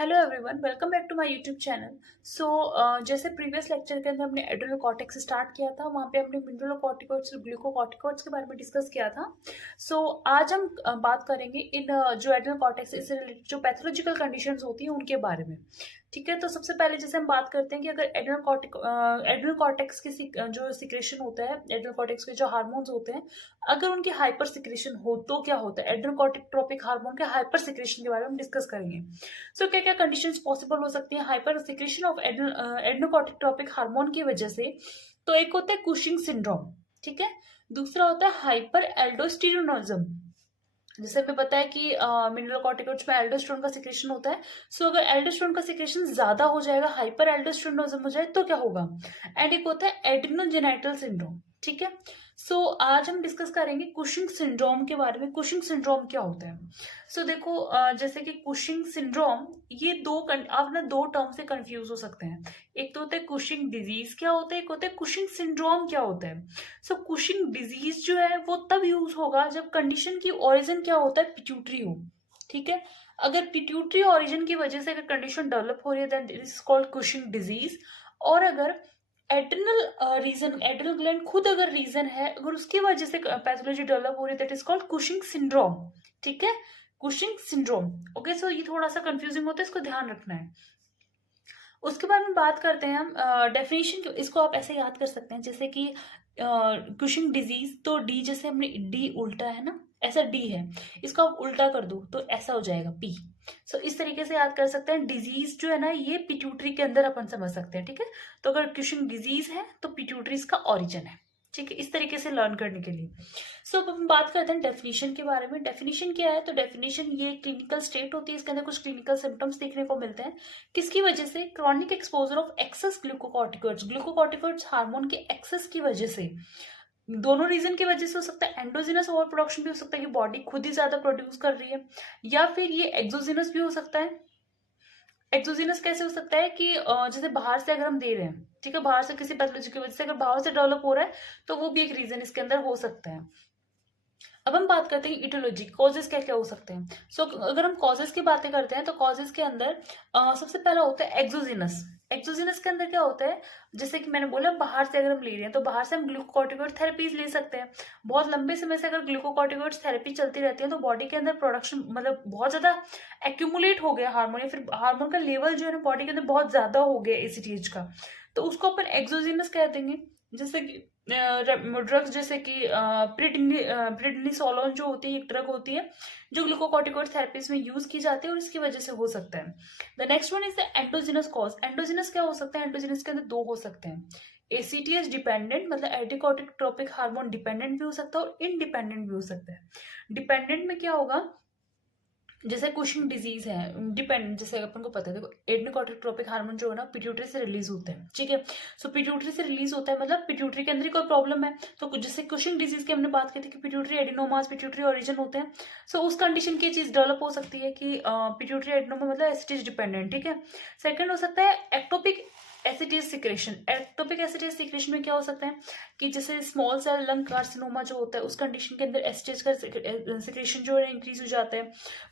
Hello everyone, welcome back to my YouTube channel. So जैसे previous lecture के अंदर हमने एड्रेनोकॉर्टेक्स स्टार्ट किया था, वहाँ पे हमने मिनरलोकॉर्टिकॉइड्स और ग्लूकोकॉर्टिकॉइड्स के बारे में डिस्कस किया था। सो आज हम बात करेंगे इन जो एड्रेनोकॉर्टेक्स से रिलेटेड जो पैथोलॉजिकल कंडीशंस होती हैं उनके बारे में। ठीक है, तो सबसे पहले जैसे हम बात करते हैं कि अगर एड्रेनोकॉर्टेक्स की जो सिक्रेशन होता है, एड्रेनोकॉर्टेक्स के जो हार्मोन्स होते हैं, अगर उनकी हाइपर सिक्रेशन हो तो क्या होता है। एड्रेनोकॉर्टिक हार्मोन के हाइपर सिक्रेशन के बारे में हम डिस्कस करेंगे। सो क्या क्या कंडीशंस पॉसिबल हो सकती हैं हाइपर सिक्रेशन ऑफ एड्रेनोकॉर्टिक हार्मोन की वजह से। तो एक होता है कुशिंग सिंड्रोम, ठीक है। दूसरा होता है हाइपर एल्डोस्टेरोनिज्म। जैसे हमें पता है कि मिनरलोकॉर्टिकॉइड्स में एल्डोस्टेरोन का सिक्रेशन होता है। सो अगर एल्डोस्टेरोन का सिक्रेशन ज्यादा हो जाएगा, हाइपर एल्डोस्टेरोनिज्म हो जाए तो क्या होगा। एंड एक होता है एड्रिनोजेनाइटल सिंड्रोम, ठीक है। सो आज हम डिस्कस करेंगे कुशिंग सिंड्रोम के बारे में। कुशिंग सिंड्रोम क्या होता है। सो देखो, जैसे कि कुशिंग सिंड्रोम, ये आप ना दो टर्म से कंफ्यूज हो सकते हैं। एक तो होता है कुशिंग डिजीज क्या होता है, एक होता है कुशिंग सिंड्रोम क्या होता है। सो कुशिंग डिजीज जो है वो तब यूज होगा जब कंडीशन की ओरिजिन क्या होता है, पिट्यूटरी हो, ठीक है। अगर पिट्यूटरी ओरिजिन की वजह से अगर कंडीशन डेवलप हो रही है then it is called Cushing disease. और अगर एड्रिनल रीजन, एड्रिनल ग्लैंड खुद अगर रीजन है, अगर उसकी वजह से पैथोलॉजी डेवलप हो रही है that is called Cushing syndrome, ठीक है। Cushing syndrome, okay. सो ये थोड़ा सा कंफ्यूजिंग होता है, इसको ध्यान रखना है। उसके बाद में बात करते हैं हम डेफिनेशन। इसको आप ऐसे याद कर सकते हैं जैसे कि कुशिंग डिजीज, तो डी जैसे हमने डी उल्टा है ना, ऐसा डी है, इसको आप उल्टा कर दो तो ऐसा हो जाएगा पी। सो इस तरीके से याद कर सकते हैं। डिजीज जो है ना ये पिट्यूटरी के अंदर अपन समझ सकते हैं, ठीक है। तो अगर कुशिंग डिजीज है तो पिट्यूटरी इसका ओरिजिन है, ठीक है, इस तरीके से लर्न करने के लिए। सो अब हम बात करते हैं डेफिनेशन के बारे में। डेफिनेशन क्या है, तो डेफिनेशन ये क्लिनिकल स्टेट होती है, इसके अंदर कुछ क्लिनिकल सिम्टम्स देखने को मिलते हैं। किसकी वजह से, chronic exposure of excess glucocorticoids, glucocorticoids hormone के एक्सेस की वजह से। दोनों रीजन की वजह से हो सकता है, एंडोजिनस ओवर प्रोडक्शन भी हो सकता है कि बॉडी खुद ही ज्यादा प्रोड्यूस कर रही है, या फिर ये एक्सोजिनस भी हो सकता है। एक्सोजिनस कैसे हो सकता है कि जैसे बाहर से अगर हम दे रहे हैं, ठीक है, बाहर से किसी पैथोलॉजी की वजह से अगर बाहर से डेवलप हो रहा है तो वो भी एक रीजन इसके अंदर हो सकता है। अब हम बात करते हैं इटियोलॉजी, कॉजेस क्या क्या हो सकते हैं। सो अगर हम कॉजेस की बातें करते हैं तो कॉजेस के अंदर सबसे पहला होता है एक्सोजिनस। एक्सोजिनस के अंदर क्या होता है, जैसे कि मैंने बोला बाहर से अगर हम ले रहे हैं तो बाहर से हम ग्लूकोकॉर्टिकॉइड थेरेपीज ले सकते हैं। बहुत लंबे समय से अगर ग्लूकोकॉर्टिकॉइड थेरेपी चलती रहती है तो बॉडी के अंदर प्रोडक्शन मतलब बहुत ज्यादा एक्यूमुलेट हो गया हार्मोन, या फिर हार्मोन का लेवल जो है ना बॉडी के अंदर बहुत ज्यादा हो गया एसीटीएच का, तो उसको अपन एक्सोजिनस कह देंगे। जैसे कि ड्रग्स जैसे कि प्रिडनिसोलोन जो होती है, एक ड्रग होती है जो ग्लूकोकॉर्टिकॉइड थेरेपीज में यूज की जाती है और इसकी वजह से हो सकता है। The next one is the endogenous cause. Endogenous क्या हो सकता है, एंडोजिनस के अंदर दो हो सकते हैं। एसीटीएच डिपेंडेंट मतलब एंटीकॉर्टिक हार्मोन डिपेंडेंट भी हो सकता है और इनडिपेंडेंट भी हो सकता है। डिपेंडेंट में क्या होगा, जैसे कुशिंग डिजीज है, डिपेंडेंट जैसे अपन को पता है, देखो एडनोकॉर्टिक हार्मोन जो है ना पिट्यूटरी से रिलीज होते हैं, ठीक है। सो पिट्यूटरी से रिलीज होता है मतलब पिट्यूटरी के अंदर ही कोई प्रॉब्लम है। तो जैसे कुशिंग डिजीज की हमने बात की थी कि पिट्यूटरी एडिनोमास पिट्यूटरी ओरिजिन होते हैं। सो उस कंडीशन की चीज डेवलप हो सकती है कि पिट्यूटरी एडिनोमा मतलब एसिटिज डिपेंडेंट, ठीक है। सेकंड हो सकता है एक्टोपिक एसिटेज सिक्रेशन। एक्टोपिक एसिटेज सिक्रेशन में क्या हो सकता है कि जैसे स्मॉल सेल लंग कार्सिनोमा जो होता है उस कंडीशन के अंदर एसिटेज का सिक्रेशन जो है इंक्रीज हो जाता है।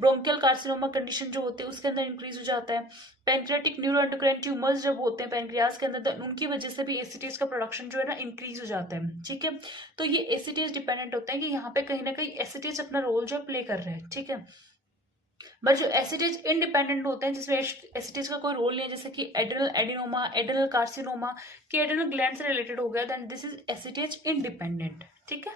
ब्रोंकियल कार्सिनोमा कंडीशन जो होते हैं उसके अंदर इंक्रीज हो जाता है। पैंक्रियाटिक न्यूरोएंडोक्राइन ट्यूमर्स जब होते हैं पैंक्रियाज के अंदर, तो उनकी वजह से भी एसिटेज का प्रोडक्शन जो है ना इंक्रीज हो जाता है, ठीक है। तो ये एसिटेज डिपेंडेंट होते हैं कि यहाँ पे कहीं ना कहीं एसिटेज अपना रोल जो प्ले कर रहे हैं, ठीक है। बट जो एसिटेज इंडिपेंडेंट होते हैं जिसमें एसिटेज का कोई रोल नहीं है, जैसे कि एड्रिनल एडिनोमा, एड्रिनल कार्सिनोमा के एड्रिनल ग्लैंड से रिलेटेड हो गया, देन दिस इज एसिटेज इंडिपेंडेंट, ठीक है।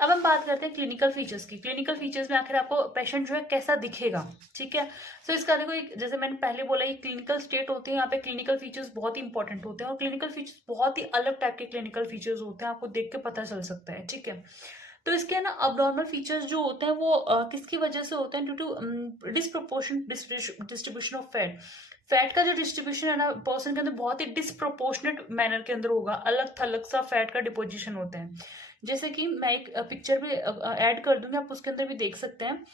अब हम बात करते हैं क्लिनिकल फीचर्स की। क्लिनिकल फीचर्स में आखिर आपको पेशेंट जो है कैसा दिखेगा, ठीक है। सो इसका देखो जैसे मैंने पहले बोला ये क्लिनिकल स्टेट होती है, यहाँ पे क्लिनिकल फीचर्स बहुत ही इंपॉर्टेंट होते हैं और क्लिनिकल फीचर्स बहुत ही अलग टाइप के क्लिनिकल फीचर्स होते हैं, आपको देख के पता चल सकता है, ठीक है। तो इसके ना अबनॉर्मल फीचर्स जो होते हैं वो किसकी वजह से होते हैं, due to disproportion distribution of fat. Fat का जो डिस्ट्रीब्यूशन है ना पर्सन के अंदर बहुत ही डिस्प्रोपोर्शनेट मैनर के अंदर होगा, अलग थलग सा फैट का डिपोजिशन होता है। जैसे कि मैं एक पिक्चर भी ऐड कर दूंगी, आप उसके अंदर भी देख सकते हैं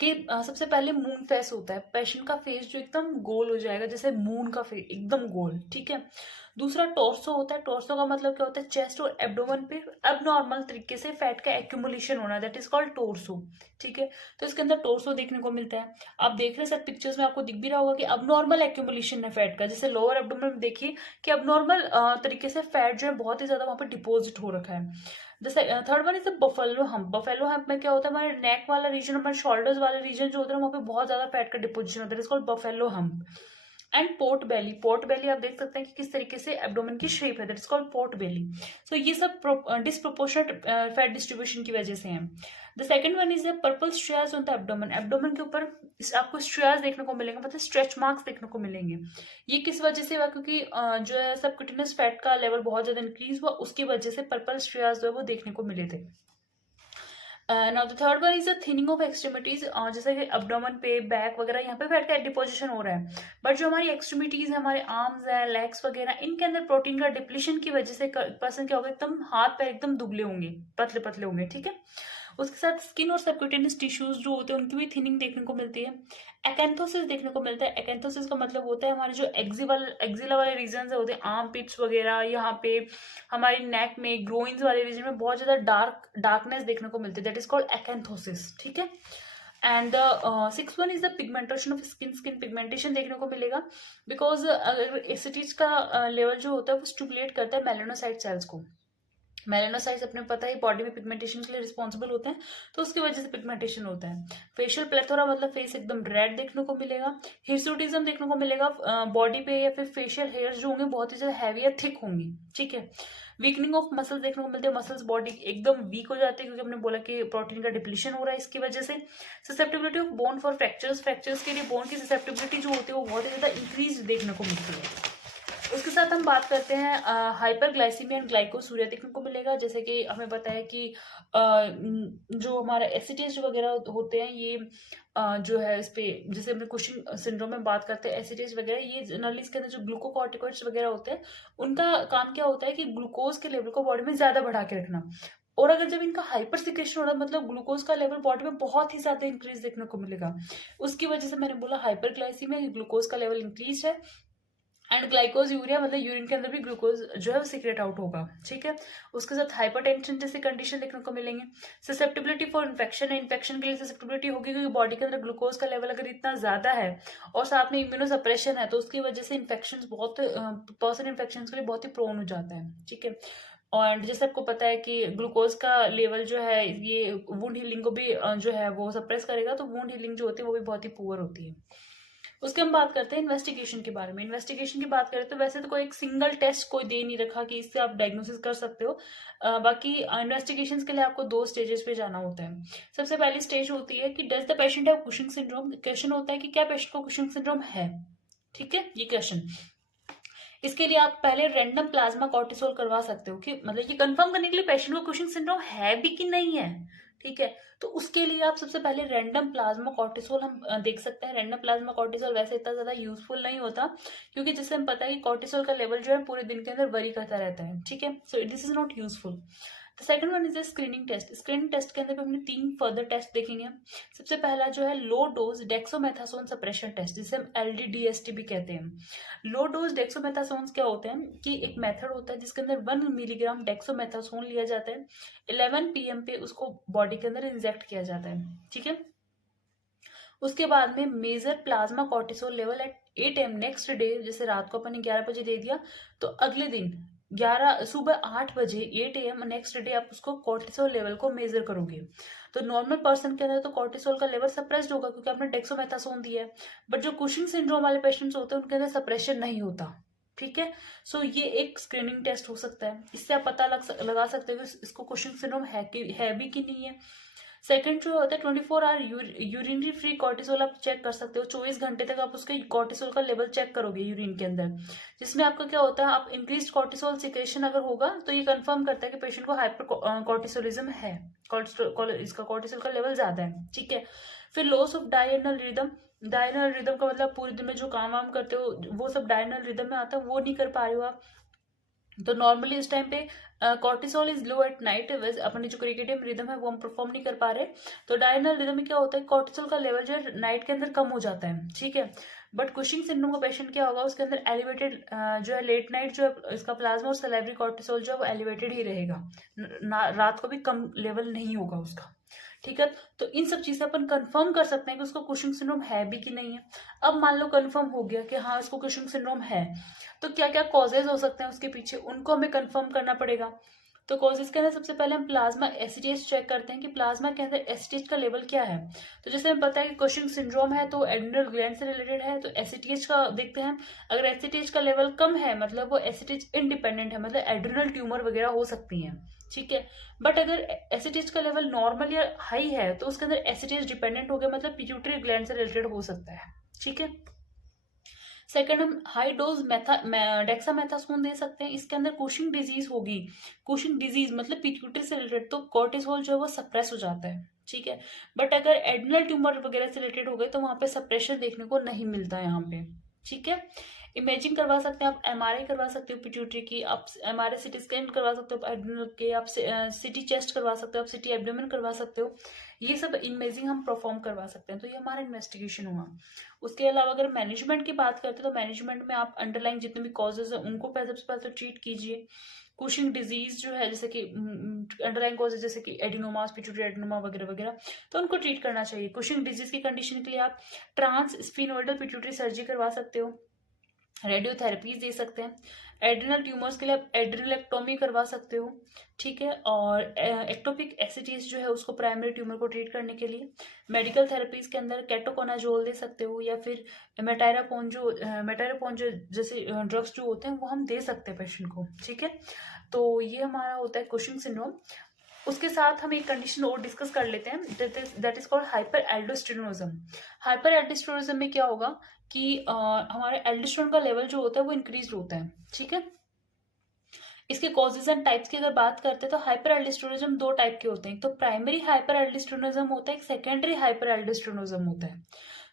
कि सबसे पहले मून फेस होता है, पेशेंट का फेस जो एकदम गोल हो जाएगा, जैसे मून का फेस एकदम गोल, ठीक है। दूसरा टॉर्सो होता है, टॉर्सो का मतलब क्या होता है, चेस्ट और एब्डोमेन पे अबनॉर्मल तरीके से फैट का एक्यूमुलेशन होना, दैट इज कॉल्ड टॉर्सो, ठीक है। तो इसके अंदर टॉर्सो देखने को मिलता है। आप देख रहे हैं सर पिक्चर्स में, आपको दिख भी रहा होगा कि अबनॉर्मल एक्यूमुलेशन है फैट का, जैसे लोअर एब्डोमेन में देखिए कि अबनॉर्मल तरीके से फैट जो है बहुत ही ज्यादा वहां पर डिपोजिट हो रखा है। जैसे third one is buffalo hump. Buffalo hump में क्या होता है, हमारे नेक वाला रीजन, हमारे शोल्डर्स वाले रीजन जो होता है वहाँ पे बहुत ज्यादा फैट का डिपोजिशन होता है, it's called buffalo hump. And pot belly, pot belly आप देख सकते हैं कि किस तरीके से एब्डोमेन की शेप है, that is called pot belly. So ये सब डिस्प्रोपोर्शनेट फैट डिस्ट्रीब्यूशन की वजह से है। The second one is the purple striae on the abdomen. Abdomen के ऊपर आपको स्ट्रियाज देखने को मिलेंगे, मतलब स्ट्रेच मार्क्स देखने को मिलेंगे। ये किस वजह से हुआ, क्योंकि जो है सबक्यूटेनियस फैट का लेवल बहुत ज्यादा इंक्रीज हुआ, उसकी वजह से पर्पल स्ट्रियाज जो है वो देखने को मिले थे। Now the third one is the thinning of extremities. जैसे कि अब्डोमेन पे, बैक वगैरह यहाँ पे फैट का डिपोजिशन हो रहा है, बट जो हमारी एक्सट्रीमिटीज है, हमारे आर्म्स है, लेग्स वगैरह, इनके अंदर प्रोटीन का डिप्लीशन की वजह से पर्सन क्या होगा, एकदम हाथ पैर एकदम दुबले होंगे, पतले पतले होंगे, ठीक है। उसके साथ स्किन और सबक्यूटेनियस टिश्यूज जो होते हैं उनकी भी थिनिंग देखने को मिलती है। एकेंथोसिस देखने को मिलता है। एकेंथोसिस का मतलब होता है हमारे जो एक्जिला वाले रीजन होते हैं, आर्म पिट्स वगैरह, यहाँ पे हमारी नेक में, ग्रोइंस वाले रीजन में बहुत ज्यादा डार्कनेस देखने को मिलती है, दैट इज कॉल्ड एकेंथोसिस, ठीक है। And the six one is the pigmentation of skin. Skin pigmentation देखने को मिलेगा, बिकॉज अगर एसिटीज का लेवल जो होता है वो स्टिमुलेट करता है मेलानोसाइट सेल्स को। मेलानोसाइट्स अपने पता है बॉडी में पिगमेंटेशन के लिए रिस्पॉन्सिबल होते हैं, तो उसकी वजह से पिगमेंटेशन होता है। फेशियल प्लेथोरा मतलब फेस एकदम रेड देखने को मिलेगा। हिर्सुटिज्म देखने को मिलेगा, बॉडी पे या फिर फेशियल हेयर्स जो होंगे बहुत ही ज्यादा हैवी या थिक होंगी, ठीक है। वीकनिंग ऑफ मसल्स देखने को मिलते हैं, मसल्स बॉडी एकदम वीक हो जाती है, क्योंकि हमने बोला कि प्रोटीन का डिप्लीशन हो रहा है इसकी वजह से। Susceptibility of bone for fractures. Fractures के लिए बोन की ससेप्टिबिलिटी जो होती है वो बहुत ही ज्यादा इंक्रीज देखने को मिलती है। उसके साथ हम बात करते हैं हाइपरग्लाइसीमिया एंड ग्लाइकोसूरिया देखने को मिलेगा। जैसे कि हमें पता है कि जो हमारा एसिटेज वगैरह होते हैं, ये जो है इस पे, जैसे हमने कुशिंग सिंड्रोम में बात करते हैं, एसिटेज वगैरह, ये जनरली इसके अंदर जो ग्लूकोकॉर्टिकॉइड्स वगैरह होते हैं, उनका काम क्या होता है कि ग्लूकोज के लेवल को बॉडी में ज्यादा बढ़ा के रखना। और अगर जब इनका हाइपर सिक्रेशन हो रहा है, मतलब ग्लूकोज का लेवल बॉडी में बहुत ही ज्यादा इंक्रीज देखने को मिलेगा, उसकी वजह से मैंने बोला हाइपरग्लाइसीमिया, ग्लूकोज का लेवल इंक्रीज है। एंड ग्लाइकोज यूरिया मतलब यूरिन के अंदर भी ग्लूकोज जो है वो सीक्रेट आउट होगा, ठीक है। उसके साथ हाइपरटेंशन जैसे कंडीशन देखने को मिलेंगे। ससेप्टिबिलिटी फॉर इन्फेक्शन है, इन्फेक्शन के लिए ससेप्टिबिलिटी होगी, क्योंकि बॉडी के अंदर ग्लूकोज का लेवल अगर इतना ज्यादा है और साथ में इम्यूनो सप्रेशन है, तो उसकी वजह से इन्फेक्शन बहुत पर्सन इन्फेक्शन के लिए बहुत ही प्रोन हो जाता है, ठीक है। और जैसे आपको पता है कि ग्लूकोज का लेवल जो है ये वुंड हीलिंग को भी जो है वो सप्रेस करेगा, तो वुंड हीलिंग जो होती है वो भी बहुत ही पुअर होती है। उसके हम बात करते हैं इन्वेस्टिगेशन के बारे में। इन्वेस्टिगेशन की बात करें तो वैसे तो कोई एक सिंगल टेस्ट कोई दे नहीं रखा कि इससे आप डायग्नोसिस कर सकते हो। बाकी इन्वेस्टिगेशन के लिए आपको 2 स्टेजेस पे जाना होता है। सबसे पहली स्टेज होती है कि does the patient have Cushing syndrome. Question होता है कि क्या पेशेंट को कुशिंग सिंड्रोम है, ठीक है, ये क्वेश्चन। इसके लिए आप पहले रैंडम प्लाज्मा कॉर्टिसोल करवा सकते हो, कि मतलब ये कंफर्म करने के लिए पेशेंट को कुशिंग सिंड्रोम है भी कि नहीं है, ठीक है। तो उसके लिए आप सबसे पहले रैंडम प्लाज्मा कॉर्टिसोल हम देख सकते हैं। रैंडम प्लाज्मा कॉर्टिसोल वैसे इतना ज्यादा यूजफुल नहीं होता, क्योंकि जैसे हम पता है कि कॉर्टिसोल का लेवल जो है पूरे दिन के अंदर वरी करता रहता है, ठीक है। So this is not useful. The second one is the screening test. Screening test के अंदर हमने 3 फर्दर टेस्ट देखेंगे। सबसे पहला जो है लो डोज डेक्सोमेथासोन सप्रेशन टेस्ट, जिसे हम LDDST भी कहते हैं। लो डोज डेक्सोमेथासोन क्या होते हैं कि एक मेथड होता है जिसके अंदर 1 मिलीग्राम डेक्सोमेथासोन लिया जाता है, 11 PM पे उसको बॉडी के अंदर इंजेक्ट किया जाता है, ठीक है। उसके बाद में major plasma cortisol level at 8 AM next day, जैसे रात को अपन ने 11 बजे दे दिया, तो अगले दिन सुबह 8 बजे 8 AM नेक्स्ट डे आप उसको कॉर्टिसोल लेवल को मेजर करोगे। तो नॉर्मल पर्सन के अंदर तो कॉर्टिसोल का लेवल सप्रेस्ड होगा, क्योंकि आपने डेक्सोमेथासोन दिया है, बट जो कुशिंग सिंड्रोम वाले पेशेंट्स होते हैं उनके अंदर सप्रेशन नहीं होता, ठीक है। सो ये एक स्क्रीनिंग टेस्ट हो सकता है, इससे आप पता लगा सकते हो कि इसको कुशिंग सिंड्रोम है भी कि नहीं है। सेकंड जो होता है 24 आवर यूरिनरी फ्री कॉर्टिसोल आप चेक कर सकते हो। 24 घंटे तक आप उसके कॉर्टिसोल का लेवल चेक करोगे यूरिन के अंदर, जिसमें आपका क्या होता है, आप इंक्रीज कॉर्टिसोल सिक्रेशन अगर होगा तो ये कंफर्म करता है कि पेशेंट को हाइपर कॉर्टिसोलिज्म है, इसका कॉर्टिसोल का लेवल ज्यादा है, ठीक है। फिर loss of diurnal rhythm. Diurnal rhythm का मतलब पूरे दिन में जो काम वाम करते हो वो सब डायर्नल रिदम में आता है, वो नहीं कर पा रहे हो आप। तो नॉर्मली इस टाइम पे cortisol is low at night, अपनी जो क्रिकेटियम रिदम है वो हम परफॉर्म नहीं कर पा रहे, तो डायरनल रिदम में क्या होता है, कॉर्टिसोल का लेवल जो है नाइट के अंदर कम हो जाता है, ठीक है। बट कुशिंग सिंड्रोम का पेशेंट क्या होगा, उसके अंदर एलिवेटेड जो है लेट नाइट जो है इसका प्लाज्मा और सैलिवरी कॉर्टिसोल जो है वो एलिवेटेड ही रहेगा, रात को भी कम लेवल नहीं होगा उसका, ठीक है। तो इन सब चीजें अपन कंफर्म कर सकते हैं कि उसको कुशिंग सिंड्रोम है भी कि नहीं है। अब मान लो कंफर्म हो गया कि हाँ इसको कुशिंग सिंड्रोम है, तो क्या क्या कॉजेज हो सकते हैं उसके पीछे, उनको हमें कंफर्म करना पड़ेगा। तो कॉजेज के अंदर सबसे पहले हम प्लाज्मा एसिटेज चेक करते हैं कि प्लाज्मा के अंदर एसिटेज का लेवल क्या है। तो जैसे हमें पता है कि कुशिंग सिंड्रोम है तो एड्रिनल ग्लैंड से रिलेटेड है, तो एसिटेज का देखते हैं। अगर एसिटेज का लेवल कम है मतलब वो एसिटेज इंडिपेंडेंट है, मतलब एड्रिनल ट्यूमर वगैरह हो सकती है, ठीक है। बट अगर एसिटेज का लेवल नॉर्मल या हाई है तो उसके अंदर एसिटेज डिपेंडेंट हो गया, मतलब पिट्यूटरी ग्लैंड से रिलेटेड हो सकता है, ठीक है। सेकंड, हम हाई डोज डेक्सामेथासोन दे सकते हैं, इसके अंदर कुशिंग डिजीज होगी, कुशिंग डिजीज मतलब पिट्यूटरी से रिलेटेड, तो कॉर्टिसोल जो है वो सप्रेस हो जाता है, ठीक है। बट अगर एड्रिनल ट्यूमर वगैरह से रिलेटेड हो गए तो वहां पे सप्रेशन देखने को नहीं मिलता है यहाँ पे, ठीक है। इमेजिंग करवा सकते हैं आप, एमआरआई करवा सकते हो पिट्यूटरी की, आप एमआरआई सिटी स्कैन करवा सकते हो एड्रिनल के, आप सिटी चेस्ट करवा सकते हो, आप सिटी एब्डोमेन करवा सकते हो, ये सब इमेजिंग हम परफॉर्म करवा सकते हैं, तो ये हमारा इन्वेस्टिगेशन हुआ। उसके अलावा अगर मैनेजमेंट की बात करते हैं तो मैनेजमेंट में आप अंडरलाइन जितने भी कॉजेज हैं उनको सबसे पहले तो ट्रीट कीजिए। कुशिंग डिजीज जो है जैसे कि अंडरलाइन कॉजेज जैसे कि एडिनोमास, पिट्यूटरी एडिनोमा वगैरह वगैरह, तो उनको ट्रीट करना चाहिए। कुशिंग डिजीज की कंडीशन के लिए आप ट्रांस स्फिनोइडल पिट्यूटरी सर्जरी करवा सकते हो, रेडियोथेरेपीज दे सकते हैं। एड्रिनल ट्यूमर्स के लिए आप एड्रिनलेक्टोमी करवा सकते हो, ठीक है। और एक्टोपिक एसिटीज जो है उसको प्राइमरी ट्यूमर को ट्रीट करने के लिए मेडिकल थेरेपीज के अंदर केटोकोनाजोल दे सकते हो, या फिर मेटारापोन जो जैसे ड्रग्स जो होते हैं वो हम दे सकते हैं पेशेंट को, ठीक है। तो ये हमारा होता है कुशिंग सिंड्रोम। उसके साथ हम एक कंडीशन और डिस्कस कर लेते हैं, that is called hyper aldosteronism. Hyper aldosteronism में क्या होगा कि हमारे एल्डोस्टेरोन का लेवल जो होता है वो इंक्रीज होता है, ठीक है। इसके कॉजेज एंड टाइप्स की अगर बात करते हैं तो हाइपर एल्डोस्टेरोनिज्म दो टाइप के होते हैं, तो प्राइमरी हाइपर एल्डोस्टेरोनिज्म होता है, एक सेकेंडरी हाइपर एल्डोस्टेरोनिज्म होता है।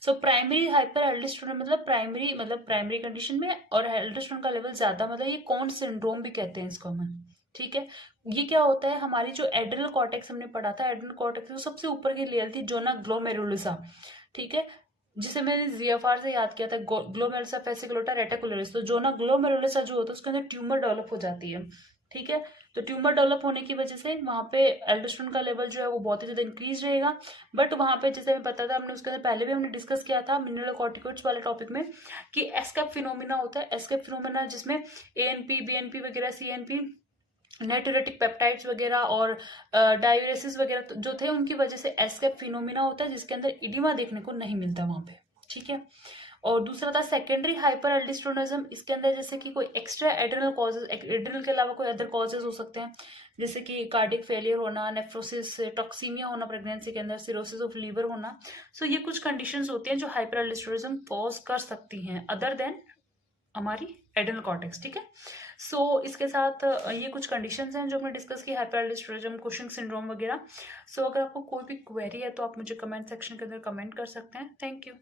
सो प्राइमरी हाइपर एल्डोस्टेरोन मतलब प्राइमरी कंडीशन में, और एल्डोस्टेरोन का लेवल ज्यादा, मतलब ये कौन सिंड्रोम भी कहते हैं इसको हम, ठीक है। ये क्या होता है, हमारी जो एड्रिनल कॉर्टेक्स हमने पढ़ा था, एड्रिनल कॉर्टेक्स जो सबसे ऊपर की लेयर थी जोना ग्लोमेरुलसा, ठीक है, जिसे मैंने जीएफआर से याद किया था, ग्लोमेरुलसा फेसिकुलेटा रेटिकुलरिस, तो जोना ग्लोमेरुलसा जो होता है उसके अंदर ट्यूमर डेवलप हो जाती है, ठीक है। तो ट्यूमर डेवलप होने की वजह से वहां पे एल्डोस्टेरोन का लेवल जो है वो बहुत ही ज्यादा इंक्रीज रहेगा। बट वहां पे जैसे हमें पता था, हमने उसके अंदर पहले भी हमने डिस्कस किया था मिनरलोकॉर्टिकॉइड्स वाले टॉपिक में, कि एस्केप फिनोमिना होता है, एस्केप फिनोमिना जिसमें एएनपी, बीएनपी वगैरह, सीएनपी, नेटोरेटिक पेप्टाइड्स वगैरह और डायूरेसिस वगैरह जो थे उनकी वजह से एस्केप फिनोमिना होता है, जिसके अंदर इडिमा देखने को नहीं मिलता वहां पे, ठीक है। और दूसरा था सेकेंडरी हाइपर एल्डोस्टेरोनिज्म, इसके अंदर जैसे कि कोई एक्स्ट्रा एड्रिनल कॉजेज, एड्रिनल के अलावा कोई अदर कॉजेज हो सकते हैं, जैसे कि कार्डियक फेलियर होना, नेफ्रोसिस, टॉक्सीमिया होना प्रेगनेंसी के अंदर, सिरोसिस ऑफ लीवर होना। सो ये कुछ कंडीशंस होती हैं जो हाइपर एल्डोस्टेरोनिज्म कॉज कर सकती हैं अदर देन हमारी एड्रिनल कॉर्टेक्स, ठीक है। सो इसके साथ ये कुछ कंडीशंस हैं जो हमने डिस्कस की, हाइपर एल्डोस्टेरोनिज्म, कुशिंग सिंड्रोम वगैरह। सो अगर आपको कोई भी क्वेरी है तो आप मुझे कमेंट सेक्शन के अंदर कमेंट कर सकते हैं। Thank you.